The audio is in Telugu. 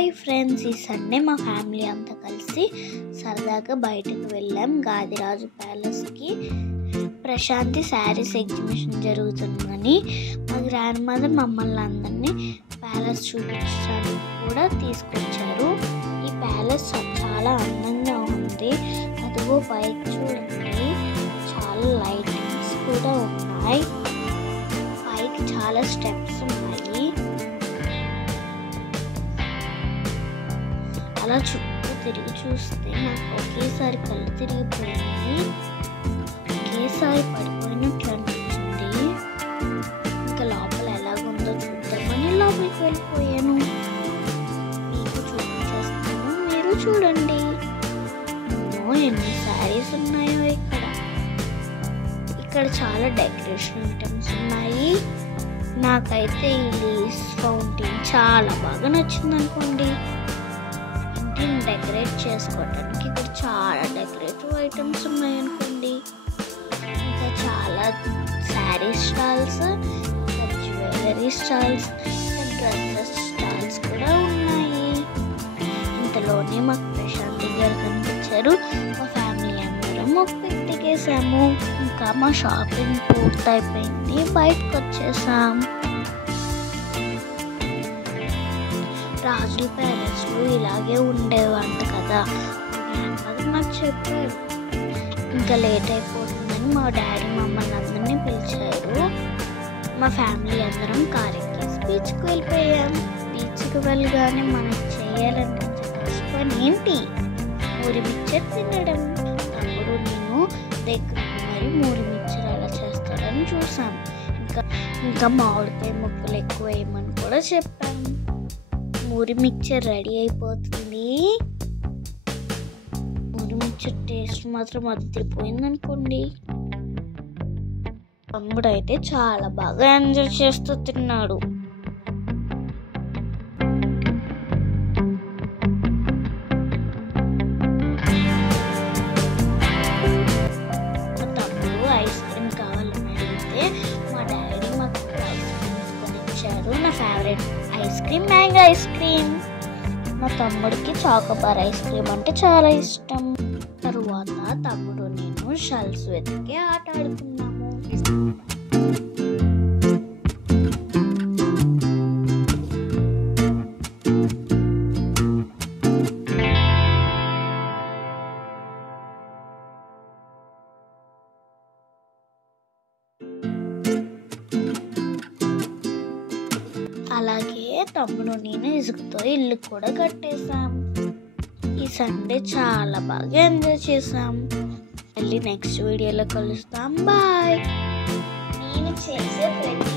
హాయ్ ఫ్రెండ్స్, ఈ సండే మా ఫ్యామిలీ అంతా కలిసి సరదాగా బయటకు వెళ్ళాం. గాదిరాజు ప్యాలెస్కి ప్రశాంతి శారీస్ ఎగ్జిబిషన్ జరుగుతుందని మా గ్రాండ్ మదర్ మమ్మల్ని అందరినీ ప్యాలెస్ చూపించడానికి కూడా తీసుకొచ్చారు. ఈ ప్యాలెస్ చాలా అందంగా ఉంది. అదిగో పైకి చూడండి, చాలా లైటింగ్స్ కూడా ఉన్నాయి. పైకి చాలా స్టెప్స్ ఉన్నాయి. అలా చుట్టూ తిరిగి చూస్తే నాకు ఒకేసారి కళ్ళు తిరిగిపోయింది, ఒకేసారి పడిపోయినట్లు అనిపించింది. ఇంకా లోపల ఎలాగుందో చూద్దామని లోపలికి వెళ్ళిపోయాను. మీకు చూపించేస్తాను, మీరు చూడండి. ఎన్ని శారీస్ ఉన్నాయో ఇక్కడ చాలా డెకరేషన్ ఐటమ్స్ ఉన్నాయి. నాకైతే ఈ లేస్ ఫౌంటైన్ చాలా బాగా నచ్చింది అనుకోండి. డెకరేట్ చేసుకోవడానికి ఇక్కడ చాలా డెకరేటివ్ ఐటమ్స్ ఉన్నాయనుకోండి. ఇంకా చాలా sari stalls, jewellery stalls, dresses stalls కూడా ఉన్నాయి. ఇంతలోనే మాకు ప్రశాంతి గారు కనిపించారు. మా ఫ్యామిలీ అందరం ఒక పిక్నిక్ వేసాము. ఇంకా మా షాపింగ్ పూర్తయిపోయింది, బయటకు వచ్చేసాం. రాజుల ప్యాలెస్లో ఇలాగే ఉండేవంట కదా, అది నాకు చెప్పారు. ఇంకా లేట్ అయిపోతుందని మా డాడీ మమ్మల్ని అందరినీ పిలిచారు. మా ఫ్యామిలీ అందరం కార్ ఎక్కేసి బీచ్కి వెళ్ళిపోయాం. బీచ్కి వెళ్ళగానే మనకు చేయాలనిపించే ఫస్ట్ పని ఏంటి? మూరి మిక్చర్ తినడం. అప్పుడు నేను దగ్గర మరి మూరి మిక్చర్ అలా చేస్తాడని చూసాం. ఇంకా మామిడికాయ ముక్కలు ఎక్కువ వేయమని కూడా చెప్పాను. మూరి మిక్చర్ రెడీ అయిపోతుంది. మూరి మిక్చర్ టేస్ట్ మాత్రం అదిరిపోయింది అనుకోండి. తమ్ముడు అయితే చాలా బాగా ఎంజాయ్ చేస్తూ తిన్నాడు. మా తమ్ముడు ఐస్ క్రీమ్ కావాలని అడిగితే మా డాడీ మాకు ఐస్ క్రీమ్ కొనిచ్చారు. నా favourite ice cream mango ice cream. మా తమ్ముడికి చాకోబార్ ఐస్ క్రీమ్ అంటే చాలా ఇష్టం. తరువాత తమ్ముడు నేను షెల్స్ వెతికి ఆట ఆడుకున్నాము. అలాగే తమ్ముడు నేను ఇసుకతో ఇల్లు కూడా కట్టేశాం. ఈ సండే చాలా బాగా ఎంజాయ్ చేసాం. మళ్ళీ నెక్స్ట్ వీడియోలో కలుస్తాం. బాయ్. నేను చేసే ప్రతి